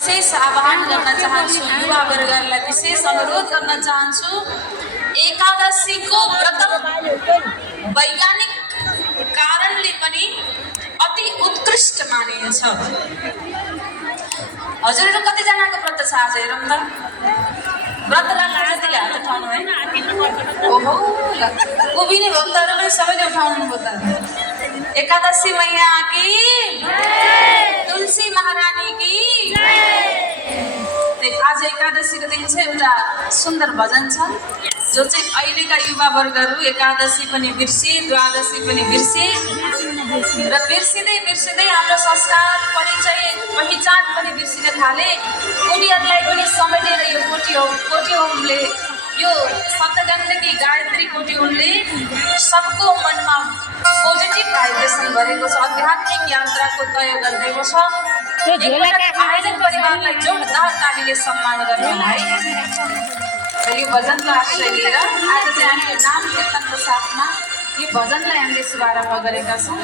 विशेष आह्वान गर्न चाहन्छु, युवा वर्गलाई विशेष अनुरोध गर्न चाहन्छु। एकादशीको व्रत वैज्ञानिक कारणले पनि अति उत्कृष्ट मानिन्छ। हजुरहरू कतिजनाको व्रत छ आज हेरौँ त? व्रत राख्ने जतिले हात उठाउनु है। ओहो, उभिने भक्तहरू पनि सबैले उठाउनु भयो त। एकादशी मैया की, तुलसी महारानी की। आज एकादशीको दिन चाहिँ एउटा सुन्दर भजन छ जो चाहिँ अहिलेका युवा वर्गहरू एकादशी पनि बिर्से, द्वादशी पनि बिर्से र बिर्सिँदै बिर्सिँदै हाम्रो संस्कार, परिचय, पहिचान पनि बिर्सिन थाले। उनीहरूलाई पनि समेटेर यो कोटिहोमले, यो सप्तगण्डकी गायत्री कोटिहोमले सबको मनमा पोजिटिभ भाइब्रेसन गरेको छ, आध्यात्मिक यात्राको तय गरिदिएको छ। आयोजन परिवारलाई जोरदार तालीले सम्मान गर्नु है। यो भजनको आश्रय लिएर आज चाहिँ हामीले नाम कीर्तनको साथमा यो भजनलाई हामीले शुभारम्भ गरेका छौँ,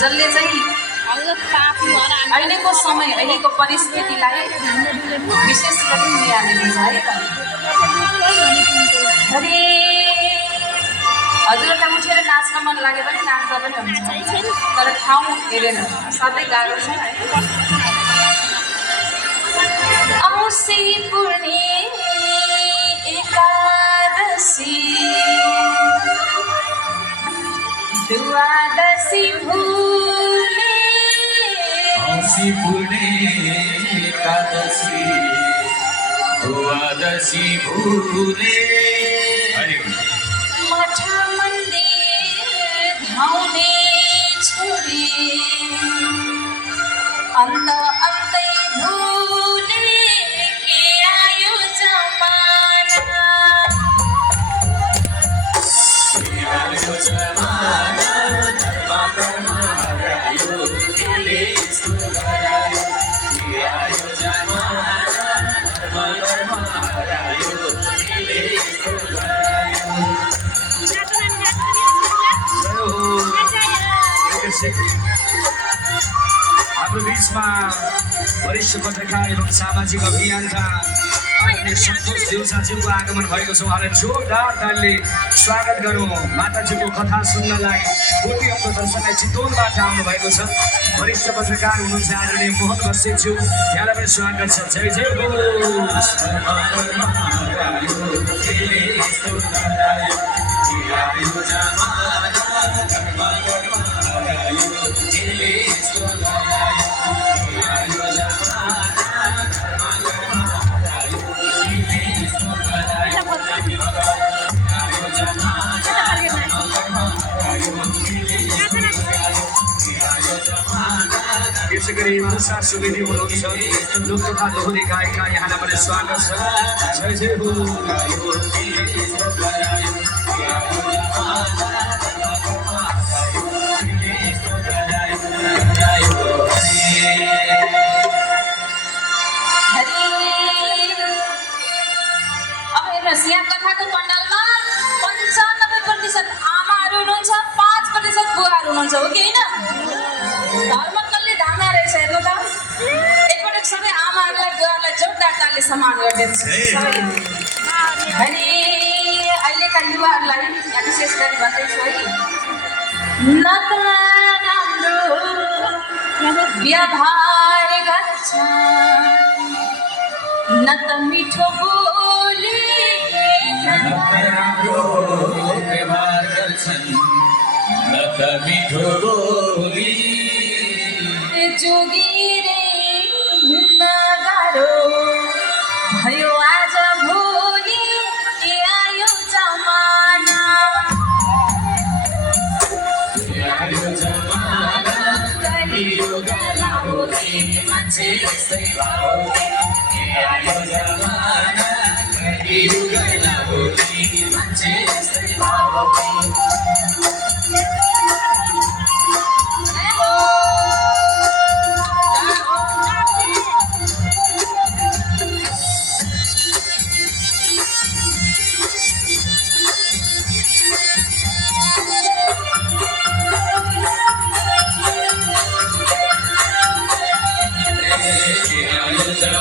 जसले चाहिँ अहिलेको समय, अहिलेको परिस्थितिलाई विशेष गरी निहालेको छ है त। हजुरहरूलाई उठेर नाच्न मन लाग्यो भने नाच्दा पनि हुन्छ, तर ठाउँ हेरेर साथै गाह्रो छ है। औँसी पूर्णे एकादशी, द्वादशी भूले। औँसी पूर्णे एकादशी, द्वादशी भूले। मठ मन्दिर धाउने छोरी, अन्तै भूले के आयो जमाना। हाम्रो बिचमा वरिष्ठ पत्रकार एवं सामाजिक अभियन्ता आदरणीय सन्तोष देउसाज्यूको आगमन भएको छ। उहाँलाई जोरदार तालले स्वागत गरौँ। माताजीको कथा सुन्नलाई कोटिहोमको दर्शनलाई चितवनबाट आउनु भएको छ। वरिष्ठ पत्रकार हुनुहुन्छ आदरणीय मोहन बस्नेतज्यू, यहाँलाई पनि स्वागत छ। जय जय यसै गरी मुसा सुवेदी हुनुहुन्छ, लोक तथा दोहोरी गायिका, यहाँलाई पनि स्वागत छ। जय जय हो। अब हेर्नुहोस्, यहाँ कथाको पण्डालमा 95% आमाहरू हुनुहुन्छ, 5% बुवाहरू हुनुहुन्छ, हो कि होइन? धर्मकलले धामा रहेछ, हेर्नु त। एकपटक सबै आमाहरूलाई, बुवाहरूलाई जोरदार तालले सम्मान गरिदिन्छ। अनि अहिलेका युवाहरूलाई विशेष गरी भन्दैछु है, न त राम्रो व्यवहार गर्छ, न त मिठो बोली, न त मिठो बोली। जोगी रे हिँड्न गाह्रो भयो आज भोलि, के आयो जमाना। कलियुग लाउने मान्छे जस्तै लाउने, के आयो जमाना। कलियुग लाउने मान्छे जस्तै लाउने।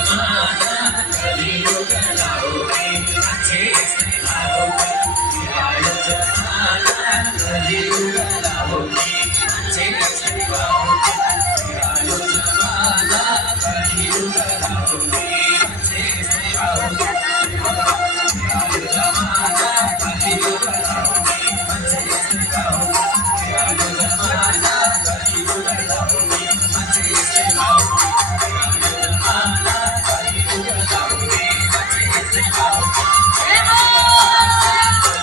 जमाना कलियुग लाउने मान्छे यस्तै भावुकी आयो जमाना कलियुग लाउने मान्छे यस्तै भावुकी आयो जमाना कलियुग लाउने मान्छे यस्तै भावुकी आयो जमाना कलियुग लाउने मान्छे यस्तै भावुकी आयो जमाना कलियुग लाउने मान्छे यस्तै भावुकी आयो जमाना कलियुग लाउने मान्छे यस्तै भावुकी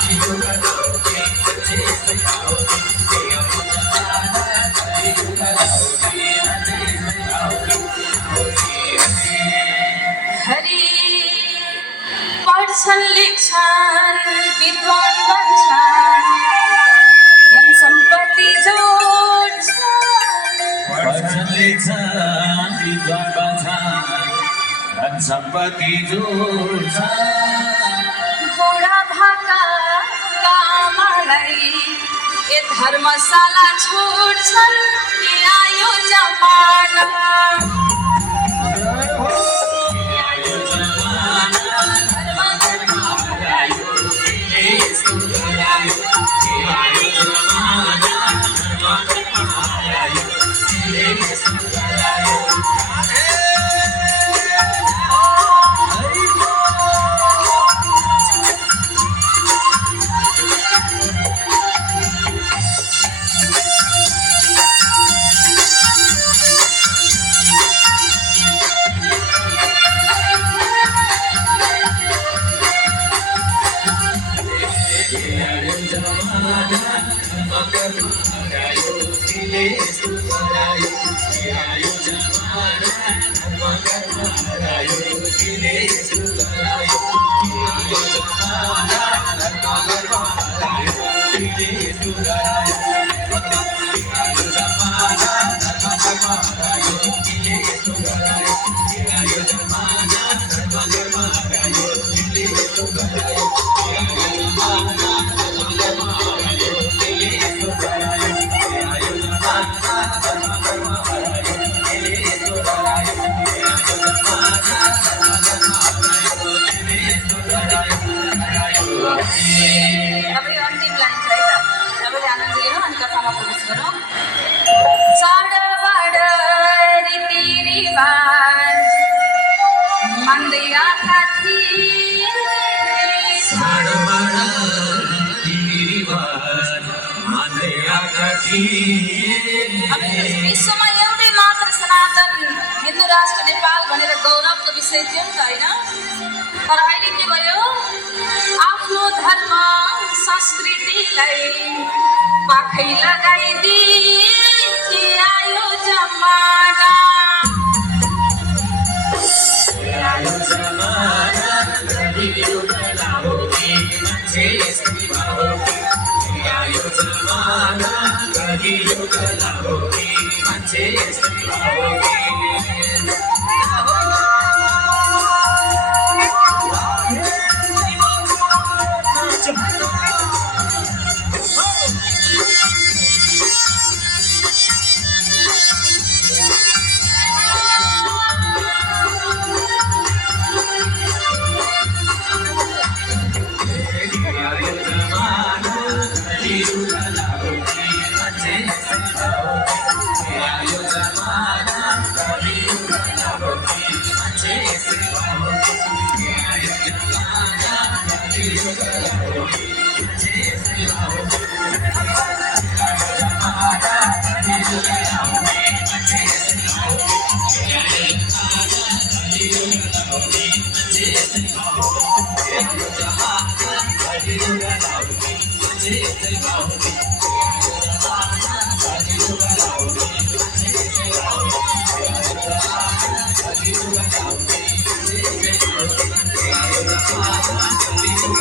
कलियुग लाउने मान्छे यस्तै भावुकी आयो जमाना कलियुग लाउने मान्छे यस्तै भावुकी हरि पढ्छन् लेख्छन् विद्वान बन्छन् धन सम्पत्ति जोड्छन् पढ्छन् लेख्छन् विद्वान बन्छन् धन सम्पत्ति जोड्छन् घोडा भाका कामलाई ए धर्मशाला छोड्छन् कि आयो जमाना आयो जमाना आयो यस्तो गरायो आयो जमाना आयो यस्तो गरायो तपाईँ अन्तिम लाइन छ है त सबैले आनन्द लिनु अनि कथामा प्रवेश गरौँ चाडबाड रीतिरिवाज मान्दै आएका थिए अब विश्वमा एउटै मात्र सनातन हिन्दू राष्ट्र नेपाल भनेर गौरवको विषय थियो नि त होइन तर अहिले के भयो आफ्नो धर्म संस्कृतिलाई पाखै लगाइदिए आयो जमाना आयो जमाना कलियुग लाउने मान्छे यस्तै भावुकी आयो जमाना कलियुग लाउने मान्छे यस्तै भावुकी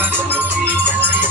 Thank you.